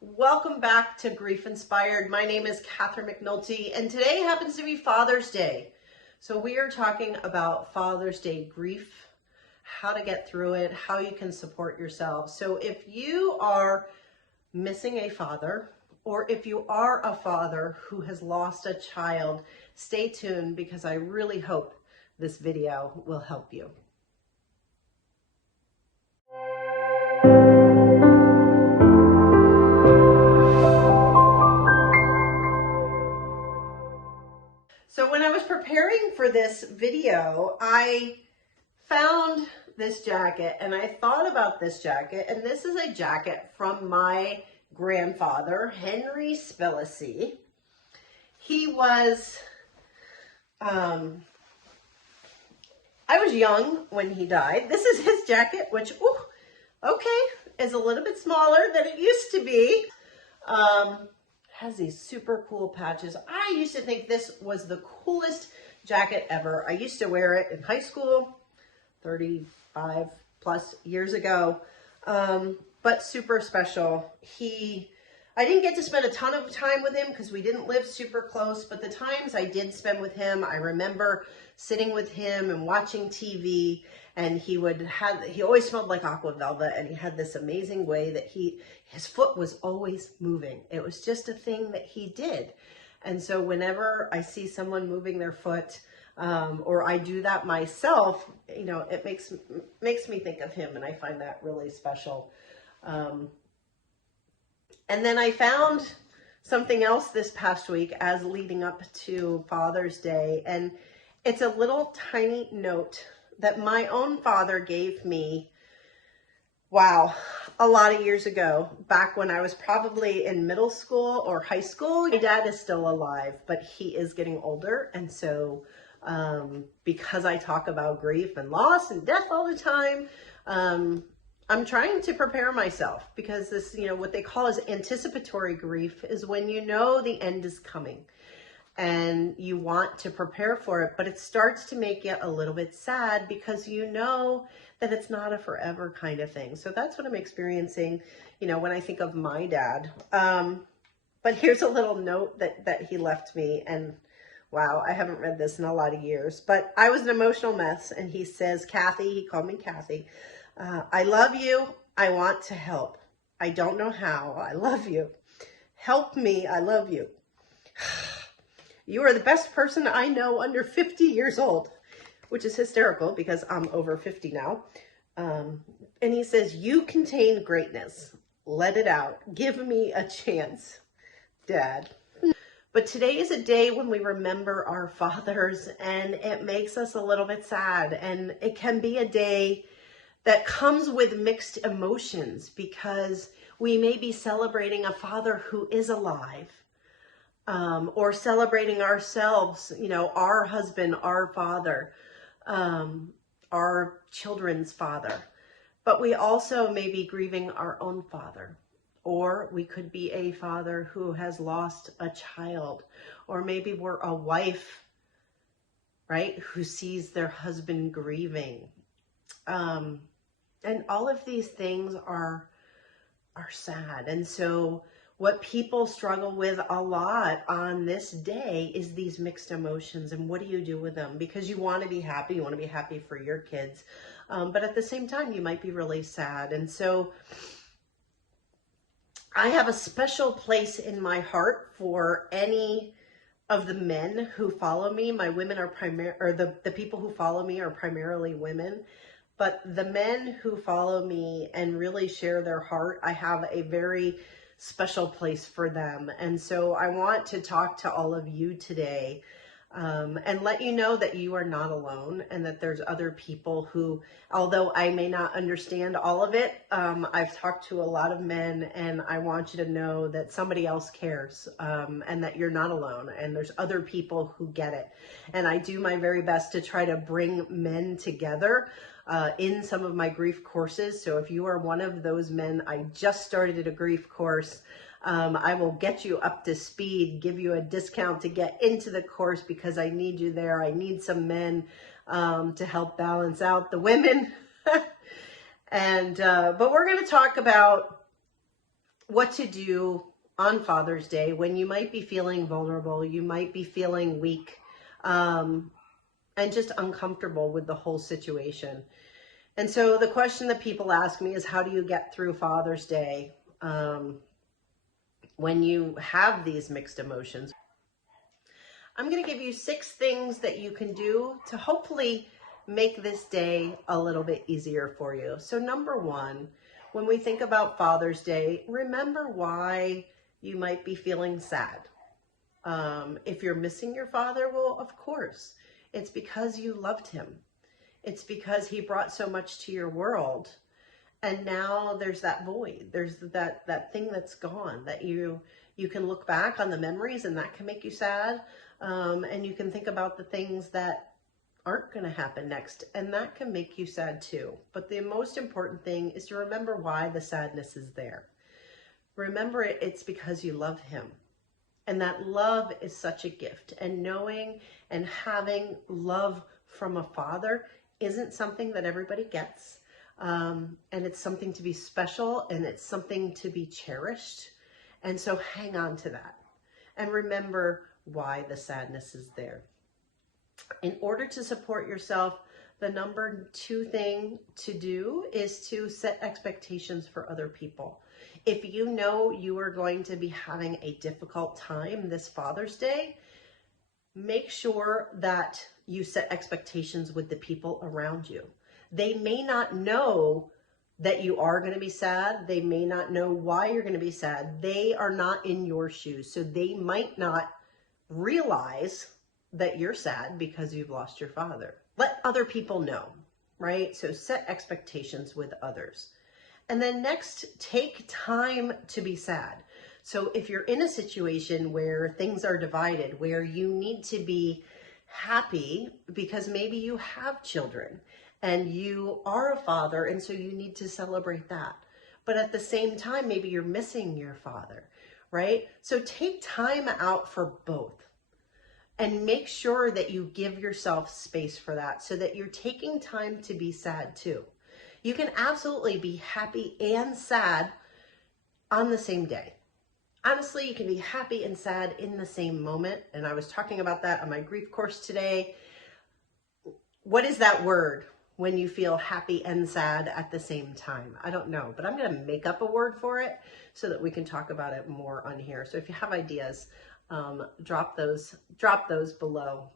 Welcome back to Grief Inspired. My name is Catherine McNulty, and today happens to be Father's Day. So we are talking about Father's Day grief, how to get through it, how you can support yourself. So if you are missing a father, or if you are a father who has lost a child, stay tuned because I really hope this video will help you. So when I was preparing for this video, I found this jacket and I thought about this jacket, and this is a jacket from my grandfather, Henry Spillisy. He was, I was young when he died. This is his jacket, which, is a little bit smaller than it used to be. Has these super cool patches. I used to think this was the coolest jacket ever. I used to wear it in high school, 35 plus years ago, but super special. I didn't get to spend a ton of time with him because we didn't live super close, but the times I did spend with him, I remember sitting with him and watching TV, and he always smelled like aqua velva, and he had this amazing way that his foot was always moving. It was just a thing that he did. And so whenever I see someone moving their foot, or I do that myself, it makes me think of him, and I find that really special. And then I found something else this past week as leading up to Father's Day, and it's a little tiny note that my own father gave me, wow, a lot of years ago, back when I was probably in middle school or high school. My dad is still alive, but he is getting older, and so because I talk about grief and loss and death all the time, I'm trying to prepare myself, because this, what they call is anticipatory grief is when you know the end is coming and you want to prepare for it, but it starts to make you a little bit sad because you know that it's not a forever kind of thing. So that's what I'm experiencing, when I think of my dad. But here's a little note that he left me, and wow, I haven't read this in a lot of years, but I was an emotional mess. And he says, Kathy, he called me Kathy. I love you. I want to help. I don't know how. I love you. Help me. I love you. You are the best person I know under 50 years old, which is hysterical because I'm over 50 now. And he says, you contain greatness. Let it out. Give me a chance, Dad. But today is a day when we remember our fathers, and it makes us a little bit sad. And it can be a day that comes with mixed emotions because we may be celebrating a father who is alive, or celebrating ourselves, our husband, our father, our children's father. But we also may be grieving our own father, or we could be a father who has lost a child, or maybe we're a wife, right, who sees their husband grieving. And all of these things are sad. And so what people struggle with a lot on this day is these mixed emotions. And what do you do with them? Because you want to be happy. You want to be happy for your kids. But at the same time, you might be really sad. And so I have a special place in my heart for any of the men who follow me. My women are the people who follow me are primarily women. But the men who follow me and really share their heart, I have a very special place for them. And so I want to talk to all of you today, and let you know that you are not alone, and that there's other people who, although I may not understand all of it, I've talked to a lot of men, and I want you to know that somebody else cares, and that you're not alone, and there's other people who get it. And I do my very best to try to bring men together in some of my grief courses. So if you are one of those men, I just started a grief course. I will get you up to speed, give you a discount to get into the course because I need you there. I need some men to help balance out the women. But we're going to talk about what to do on Father's Day when you might be feeling vulnerable, you might be feeling weak, and just uncomfortable with the whole situation. And so the question that people ask me is, how do you get through Father's Day when you have these mixed emotions? I'm going to give you 6 things that you can do to hopefully make this day a little bit easier for you. So number 1, when we think about Father's Day, remember why you might be feeling sad. If you're missing your father, well, of course, it's because you loved him. It's because he brought so much to your world. And now there's that void. There's that thing that's gone, that you can look back on the memories, and that can make you sad. And you can think about the things that aren't going to happen next, and that can make you sad too. But the most important thing is to remember why the sadness is there. Remember it's because you love him. And that love is such a gift. And knowing and having love from a father isn't something that everybody gets. And it's something to be special, and it's something to be cherished. And so hang on to that and remember why the sadness is there. In order to support yourself, the number 2 thing to do is to set expectations for other people. If you know you are going to be having a difficult time this Father's Day, make sure that you set expectations with the people around you. They may not know that you are going to be sad. They may not know why you're going to be sad. They are not in your shoes, so they might not realize that you're sad because you've lost your father. Let other people know, right? So set expectations with others. And then next, take time to be sad. So if you're in a situation where things are divided, where you need to be happy because maybe you have children and you are a father, and so you need to celebrate that. But at the same time, maybe you're missing your father, right? So take time out for both. And make sure that you give yourself space for that, so that you're taking time to be sad too. You can absolutely be happy and sad on the same day. Honestly, you can be happy and sad in the same moment. And I was talking about that on my grief course today. What is that word when you feel happy and sad at the same time? I don't know, but I'm going to make up a word for it so that we can talk about it more on here. So if you have ideas, drop those below.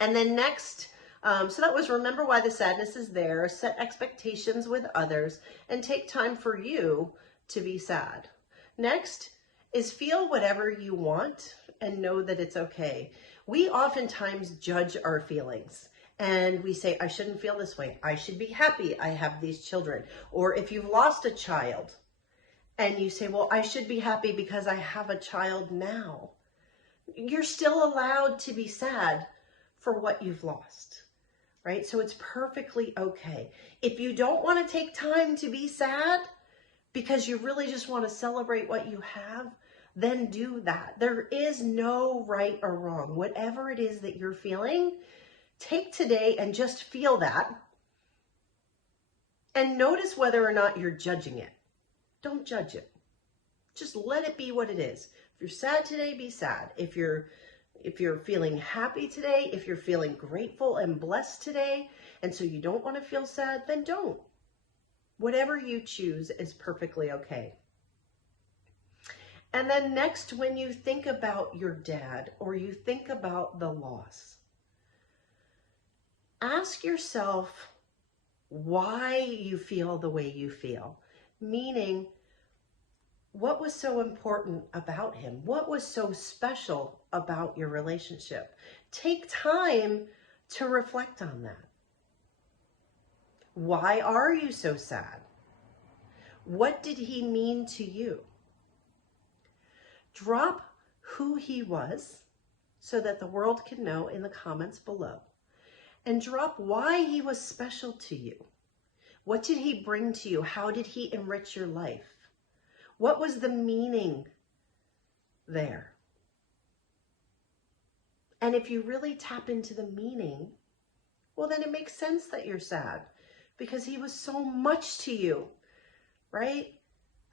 And then next, so that was remember why the sadness is there, set expectations with others, and take time for you to be sad. Next is feel whatever you want and know that it's okay. We oftentimes judge our feelings and we say, I shouldn't feel this way. I should be happy I have these children. Or if you've lost a child, and you say, well, I should be happy because I have a child now. You're still allowed to be sad for what you've lost, right? So it's perfectly okay. If you don't want to take time to be sad because you really just want to celebrate what you have, then do that. There is no right or wrong. Whatever it is that you're feeling, take today and just feel that. And notice whether or not you're judging it. Don't judge it. Just let it be what it is. If you're sad today, be sad. If you're feeling happy today, if you're feeling grateful and blessed today, and so you don't want to feel sad, then don't. Whatever you choose is perfectly okay. And then next, when you think about your dad or you think about the loss, ask yourself why you feel the way you feel. Meaning, what was so important about him? What was so special about your relationship? Take time to reflect on that. Why are you so sad? What did he mean to you? Drop who he was so that the world can know in the comments below. And drop why he was special to you. What did he bring to you? How did he enrich your life? What was the meaning there? And if you really tap into the meaning, well, then it makes sense that you're sad because he was so much to you, right?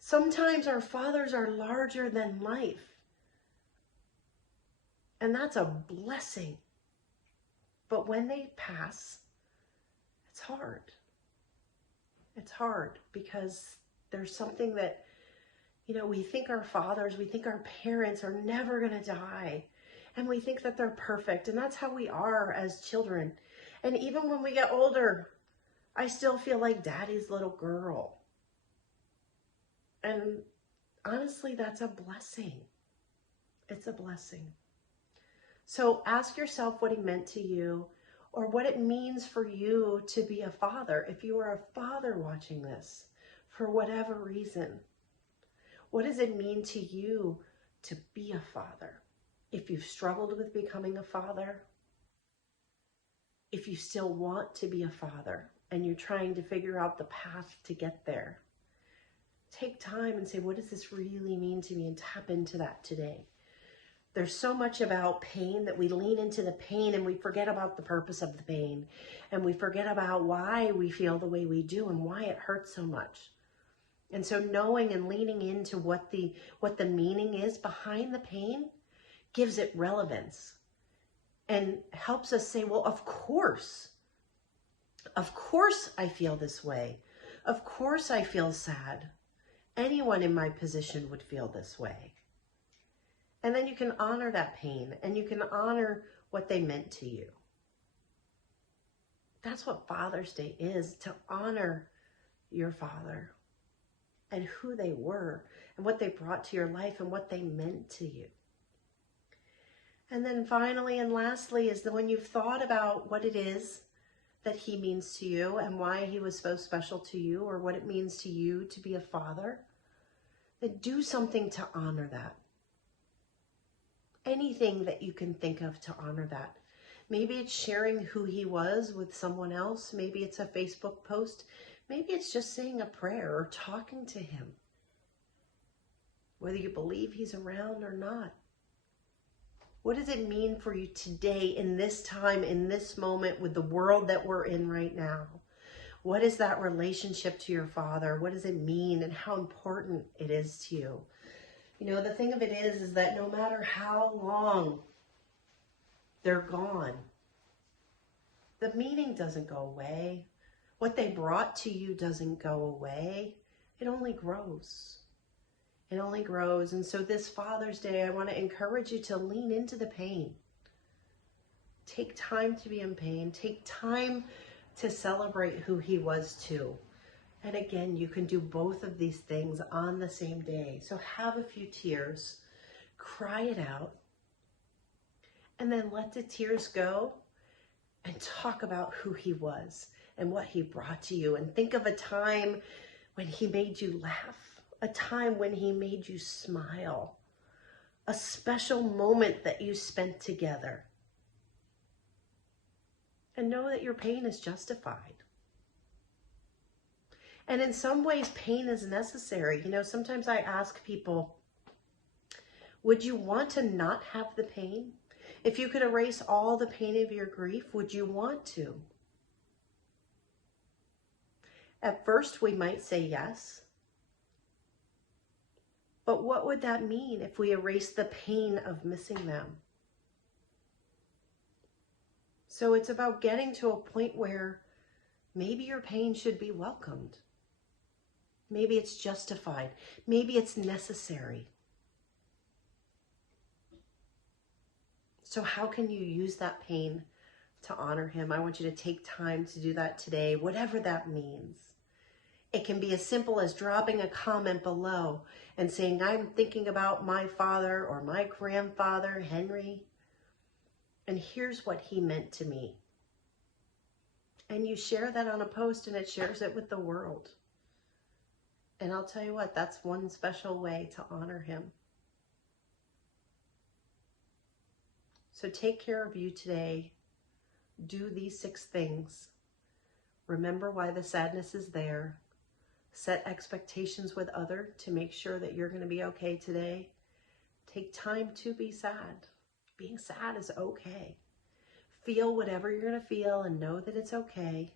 Sometimes our fathers are larger than life. And that's a blessing. But when they pass, it's hard. It's hard because there's something that, we think our fathers, we think our parents are never going to die. And we think that they're perfect. And that's how we are as children. And even when we get older, I still feel like daddy's little girl. And honestly, that's a blessing. It's a blessing. So ask yourself what he meant to you, or what it means for you to be a father. If you are a father watching this, for whatever reason, what does it mean to you to be a father? If you've struggled with becoming a father, if you still want to be a father and you're trying to figure out the path to get there, take time and say, what does this really mean to me? And tap into that today. There's so much about pain that we lean into the pain and we forget about the purpose of the pain. And we forget about why we feel the way we do and why it hurts so much. And so knowing and leaning into what the meaning is behind the pain gives it relevance and helps us say, well, of course I feel this way. Of course I feel sad. Anyone in my position would feel this way. And then you can honor that pain and you can honor what they meant to you. That's what Father's Day is, to honor your father and who they were and what they brought to your life and what they meant to you. And then finally and lastly is that when you've thought about what it is that he means to you and why he was so special to you, or what it means to you to be a father, then do something to honor that. Anything that you can think of to honor that. Maybe it's sharing who he was with someone else. Maybe it's a Facebook post. Maybe it's just saying a prayer or talking to him. Whether you believe he's around or not. What does it mean for you today, in this time, in this moment, with the world that we're in right now? What is that relationship to your father? What does it mean and how important it is to you? The thing of it is that no matter how long they're gone, the meaning doesn't go away. What they brought to you doesn't go away. It only grows. It only grows. And so this Father's Day, I want to encourage you to lean into the pain. Take time to be in pain. Take time to celebrate who he was too. And again, you can do both of these things on the same day. So have a few tears, cry it out, and then let the tears go and talk about who he was and what he brought to you. And think of a time when he made you laugh, a time when he made you smile, a special moment that you spent together. And know that your pain is justified. And in some ways, pain is necessary. Sometimes I ask people, would you want to not have the pain? If you could erase all the pain of your grief, would you want to? At first, we might say yes. But what would that mean if we erase the pain of missing them? So it's about getting to a point where maybe your pain should be welcomed. Maybe it's justified. Maybe it's necessary. So how can you use that pain to honor him? I want you to take time to do that today, whatever that means. It can be as simple as dropping a comment below and saying, I'm thinking about my father or my grandfather, Henry, and here's what he meant to me. And you share that on a post and it shares it with the world. And I'll tell you what, that's one special way to honor him. So take care of you today. Do these 6 things. Remember why the sadness is there. Set expectations with others to make sure that you're going to be okay today. Take time to be sad. Being sad is okay. Feel whatever you're going to feel and know that it's okay.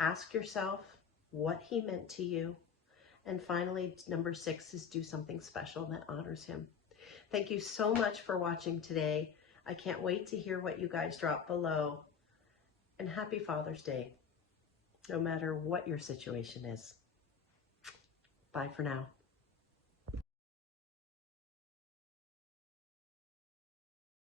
Ask yourself what he meant to you And finally, number 6 is do something special that honors him. Thank you so much for watching today. I can't wait to hear what you guys drop below. And happy Father's Day, no matter what your situation is. Bye for now.